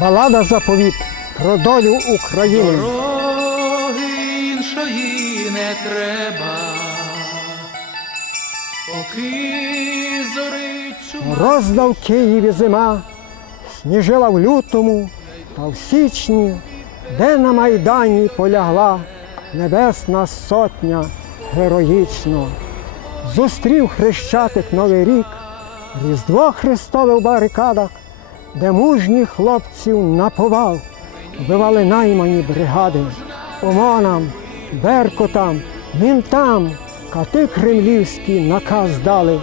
Балада заповіт про долю України. Дороги іншої не треба, поки зорить чума. Роздав Києві зима, сніжила в лютому та в січні, де на майдані полягла небесна сотня героїчно. Зустрів хрещатик Новий рік, Різдво Христове в барикадах, де мужні хлопців наповал вбивали наймані бригади, ОМОНам, Беркутам, мінтам, кати кремлівські наказ дали.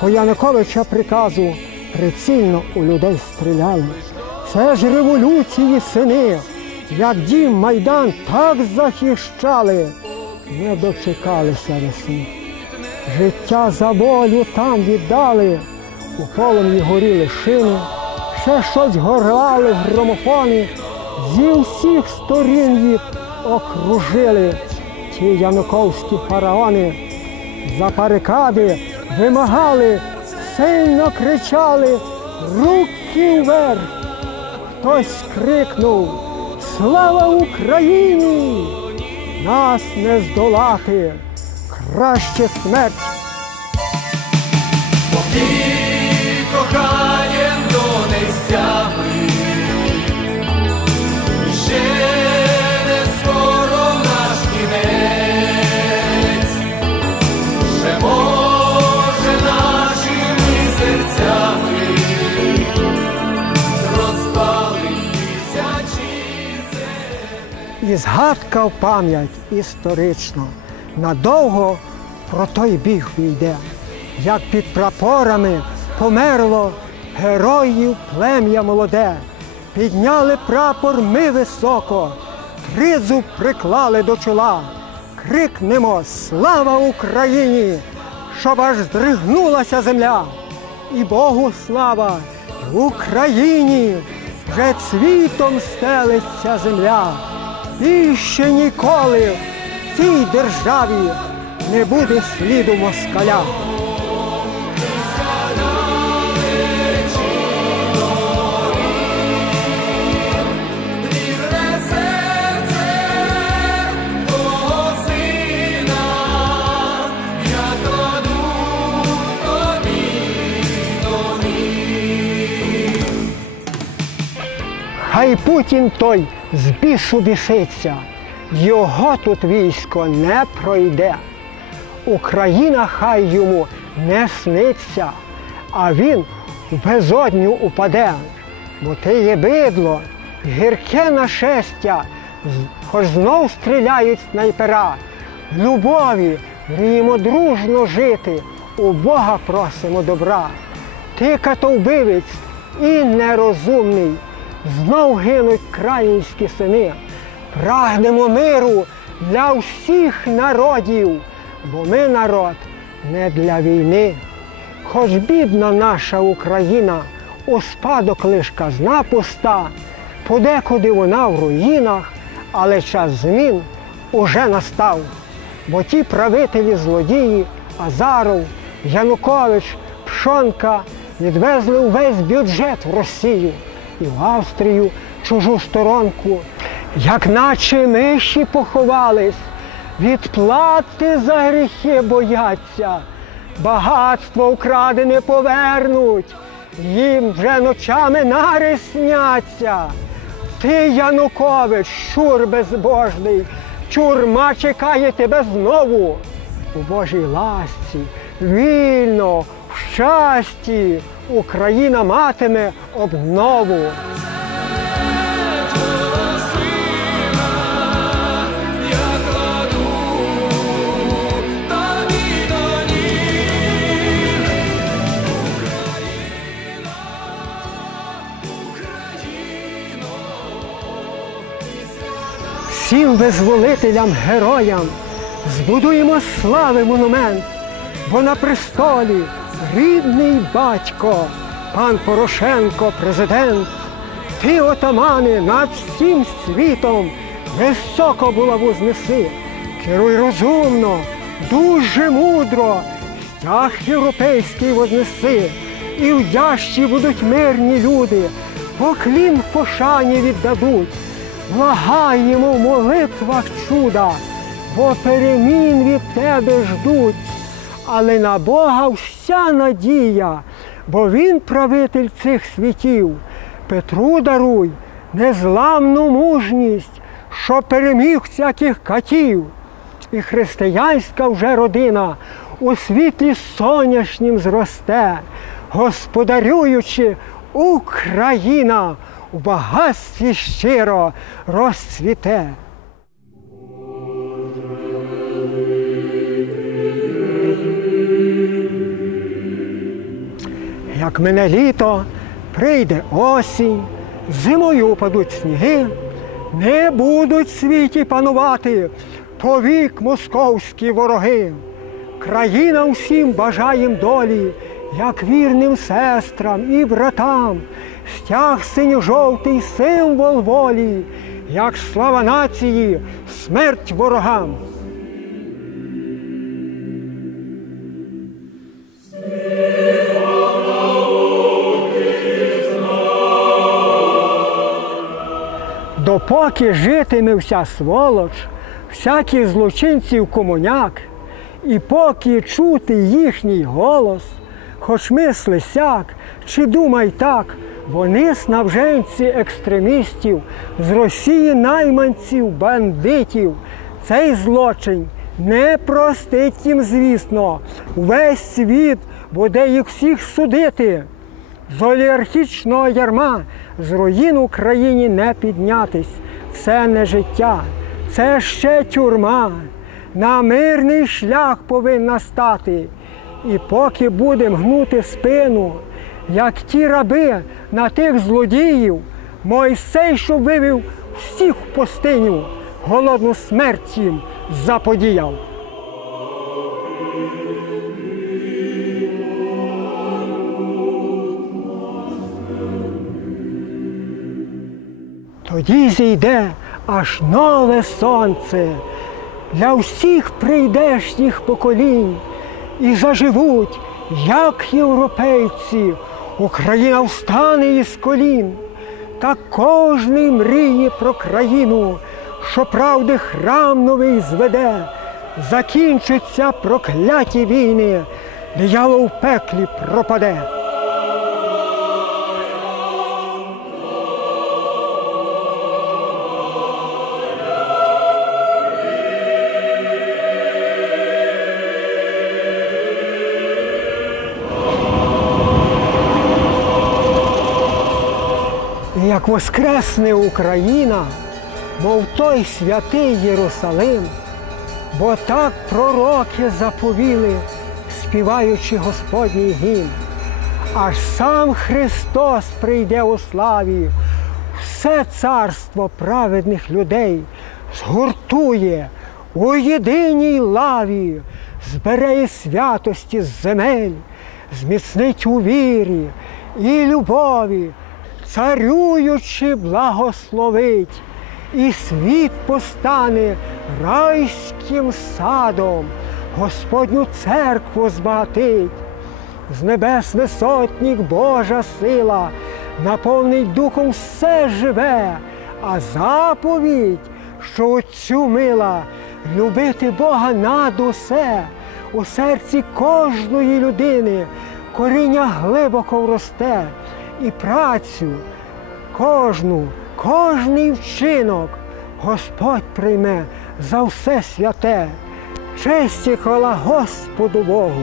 По Януковича приказу прицільно у людей стріляли. Це ж революції сини, як дім Майдан так захищали, не дочекалися весни. Життя за волю там віддали, у полум'ї горіли шини, ще щось горлали громофони, зі всіх сторін їх окружили ті януковські фараони. За барикади вимагали, сильно кричали, руки вверх. Хтось крикнув Слава Україні! Нас не здолати! Краще смерть! Згадка в пам'ять історично надовго про той біг війде, як під прапорами померло героїв плем'я молоде. Підняли прапор ми високо, тризуб приклали до чола. Крикнемо Слава Україні! Щоб аж здригнулася земля. І Богу слава, і Україні! Вже цвітом стелиться земля. І ще ніколи в цій державі не буде сліду москаля. Хай Путін той з бісу біситься, його тут військо не пройде. Україна хай йому не сниться, а він в безодню упаде. Бо ти є бидло, гірке нашестя, хоч знов стріляють снайпера. В любові мріємо дружно жити, у Бога просимо добра. Ти катовбивець і нерозумний, знов гинуть країнські сини. Прагнемо миру для всіх народів, бо ми народ не для війни. Хоч бідна наша Україна, у спадок лиш казна пуста, подекуди вона в руїнах, але час змін уже настав. Бо ті правителі злодії, Азаров, Янукович, Пшонка відвезли увесь бюджет в Росію і в Австрію чужу сторонку, як наче миші поховались, відплати за гріхи бояться, багатство украдене повернуть, їм вже ночами нари сняться. Ти, Янукович, щур безбожний, чурма чекає тебе знову. У Божій ласці, вільно, щасті Україна матиме обнову. Всім визволителям, героям збудуємо слави монумент, бо на престолі рідний батько, пан Порошенко, президент. Ти, отамани, над всім світом високо булаву знеси. Керуй розумно, дуже мудро, стяг європейський вознеси, і вдящі будуть мирні люди, поклін пошані віддадуть. Благаємо в молитвах чуда, бо перемін від тебе ждуть. Але на Бога вся надія, бо Він правитель цих світів. Петру даруй незламну мужність, що переміг всяких катів. І християнська вже родина у світлі сонячнім зросте, господарюючи Україна у багатстві щиро розцвіте. Як мене літо, прийде осінь, зимою падуть сніги, не будуть в світі панувати повік московські вороги. Країна всім бажаєм долі, як вірним сестрам і братам, стяг синьо-жовтий символ волі, як слава нації, смерть ворогам. Допоки житиме вся сволоч, всякі злочинців комуняк, і поки чути їхній голос, хоч мисли сяк, чи думай так, вони снабженці екстремістів, з Росії найманців, бандитів. Цей злочин не простить їм, звісно, весь світ буде їх всіх судити. З олігархічного ярма з руїн Україні не піднятись. Це не життя, це ще тюрма. На мирний шлях повинна стати. І поки будемо гнути спину, як ті раби на тих злодіїв, Мойсей, що вивів всіх в пустиню, голодну смерть їм заподіяв. Тоді зійде аж нове сонце. Для всіх прийдешніх поколінь і заживуть, як європейці, Україна встане із колін, та кожний мріє про країну, що правди храм новий зведе, закінчаться прокляті війни, диявол в пеклі пропаде. Воскресне Україна, мов той святий Єрусалим, бо так пророки заповіли, співаючи Господній гімн. Аж сам Христос прийде у славі, все царство праведних людей згуртує у єдиній лаві, збере і святості з земель, зміцнить у вірі і любові царюючи благословить, і світ постане райським садом, Господню церкву збагатить. З небес висотнік Божа сила, наповнить духом все живе, а заповідь, що отцю мила, любити Бога над усе, у серці кожної людини коріння глибоко вросте і працю, кожну, кожний вчинок Господь прийме за все святе, честь і хвала Господу Богу.